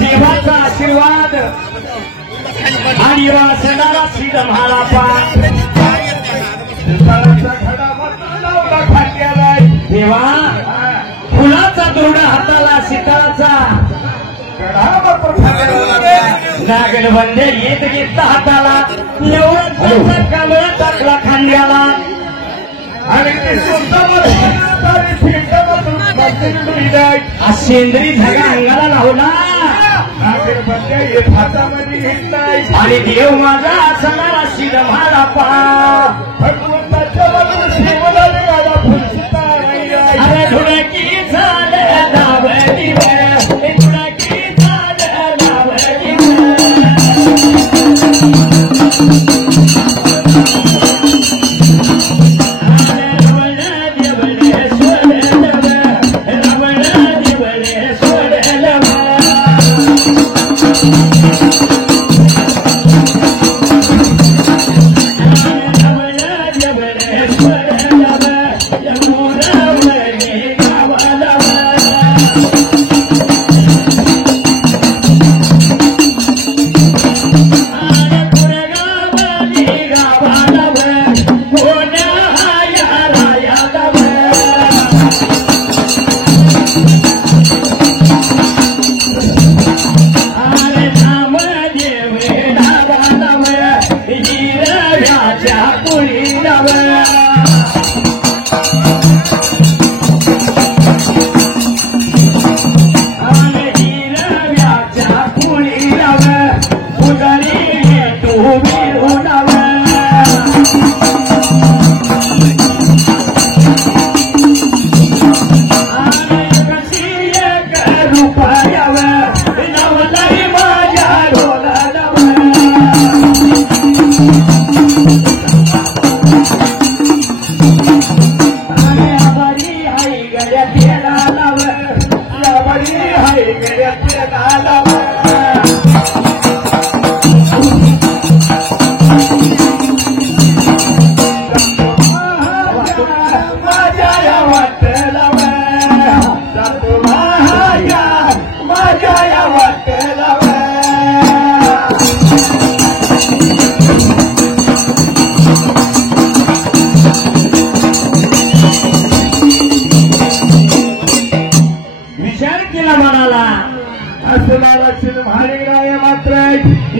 देवाचा आशीर्वाद आणि वासनाला श्री महारापा देवा फुलाचा दृढ हाताला शीतळाचा नागलबंदे येत घेतला हाताला एवढा कांबळा टाकला खांद्याला आणि सेंद्री धागा अंगाला लावला हातामध्ये घेतलाय आणि देव माझा असणारा शिरमाला पा अरे धुडकी झालं धावली धुडकी झालं धावली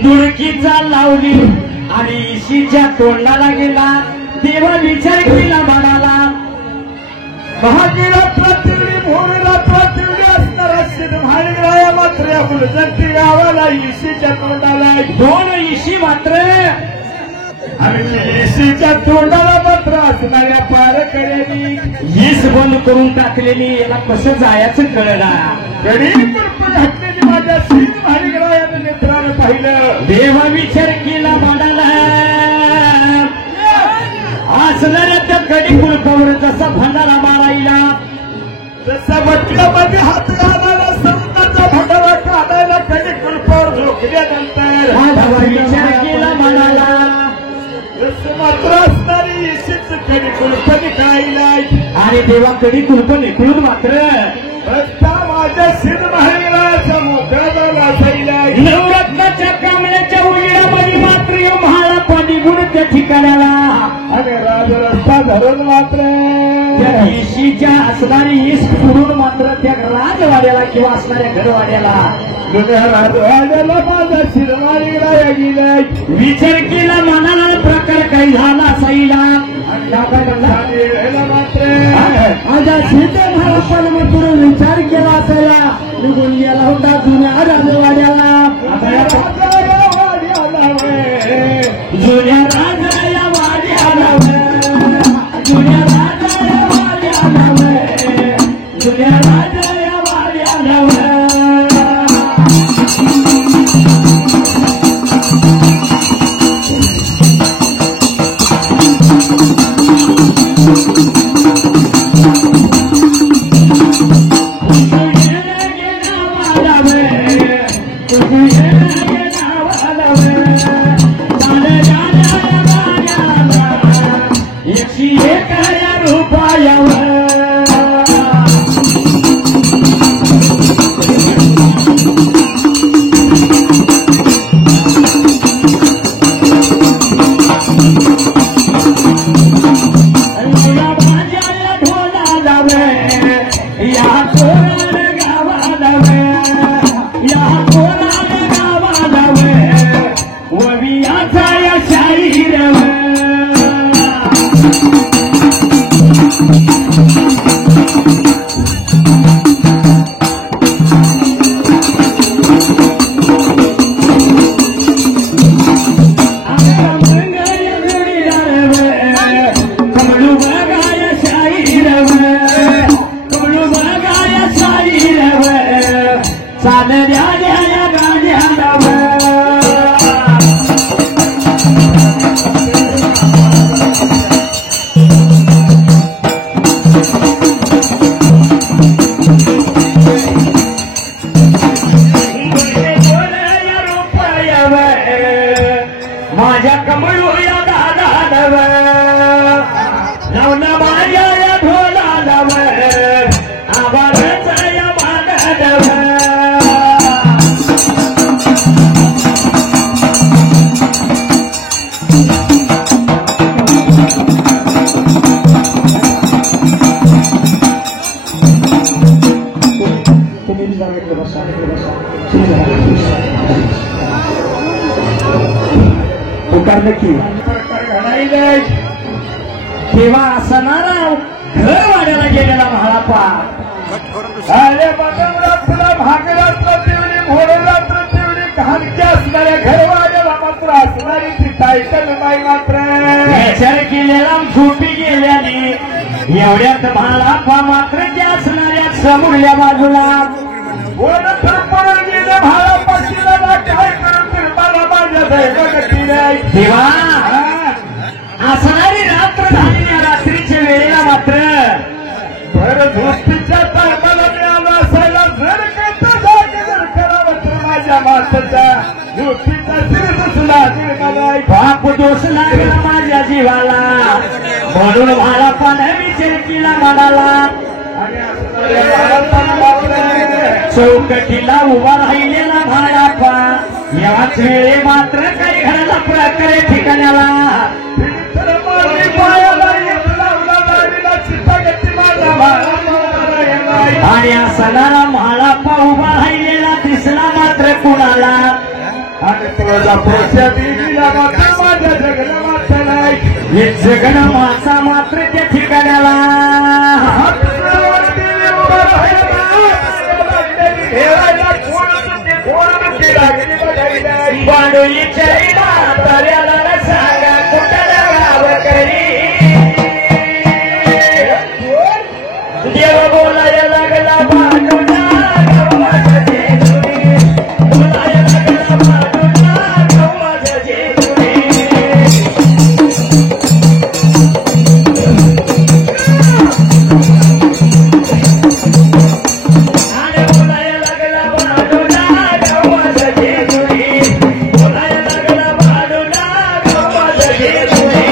दुडकीचा लावली आणि इशीच्या तोंडाला गेला. देवा विचार केला म्हणाला, महागिरात्रा तिरडी भोर रात्रा तिरडी असणारा शिरभाळीराया मात्र या फुलजंती गावाला इशीच्या तोंडाला. दोन इशी मात्र आणि इशीच्या तोंडाला मात्र असणाऱ्या पारकऱ्यांनी हीच बंद करून टाकलेली. याला कसं जायचं कळला. गडी कुरपण घातलेली माझ्या शिरभाळीरायानं नेत्रानं पाहिलं. देवा विचार केला म्हणाला, असणाऱ्या त्या कडी कुलपावर जसा भंडारा मारायला, जसा बटकामध्ये हात घालायला संताचा भंडारा काढायला कडी कुलपावर झोकल्यानंतर देवा विचार केला म्हणाला, जसं मात्र असणारी इशीच कडी कुलपणी काढायला. आणि देवा कडी कुलप निघून मात्र रस्ता माझ्या शिरभाळीरायाचा मोकळा झाला असायला. नवरत्नाच्या कांबळ्याच्या उजेडामध्ये मात्र या महाळापा निघून त्या ठिकाणाला. आणि राज रस्ता धरून मात्र त्या इशीच्या असणारी ईस पुरून मात्र त्या राजवाड्याला किंवा असणाऱ्या घरवाड्याला जुन्या राजवाड्याला माझा शिरभाळीराया गेलाय. विचार केला मनाला प्रकार काही झाला असायला. मात्र माझ्या सीते महाराष्ट्राला मात्र विचार केला असायला. निघून गेला होता जुन्या राजवाड्याला. जुन्या राजाया वाड्याला, जुन्या राजाया वाड्याला, जुन्या राजाया वाड्याला. माझ्या कमळू या दादानव नवना माझ्या या ढोलानव आवाजाचा या मानव. पुकार नक्की तेव्हा असणारा घरवाड्याला गेलेला महाळापा. अरे बदलला तुला भागरात्र तेवढी भोररात्र तेवढी घालकी असणाऱ्या घरवाड्याला मात्र असणारी ती टायटल बाई मात्र विचार केलेला झोपी गेल्याने एवढ्यात महाळापा मात्र त्या असणाऱ्या समोरल्या बाजूला वन पडून गेले भाळापाशीला काय करत मला माझ्या दैवगती नाही. तेव्हा असणारी रात्र झालेल्या रात्रीच्या वेळेला मात्र भर झोपीच्या टायमाला मिळाला असायला जर करता जागे जर करावं तर माझ्या माताच्या झोपीचा शिर बसला निर्मला बाप दोष लागला माझ्या जीवाला म्हणून भाळापाने विचार केला म्हणाला. चौकटीला उभा राहिलेला भाळापा याच वेळे मात्र काही घराला प्रकारे ठिकाण्याला आणि असणारा भाळापा उभा राहिलेला दिसला मात्र कुणाला. आणि तुळजापूरच्या देवीला मात्र माझ्या जगन्नाथ नाही. हे जगन्नाथा मात्र त्या ठिकाणाला बांडोलीच्या म्हाताऱ्याला सांगा कुठं गाव करी देव बोलायला लागला बाजूला गव्हाचं जेजुरी बोलायला लागला बाजूला गव्हाचं जेजुरी आणि बोलायला लागला बाजूला गव्हाचं जेजुरी बोलायला लागला बाजूला गव्हाचं जेजुरी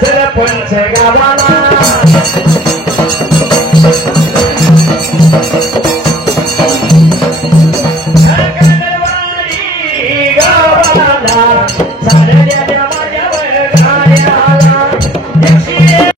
सरपंच गावाला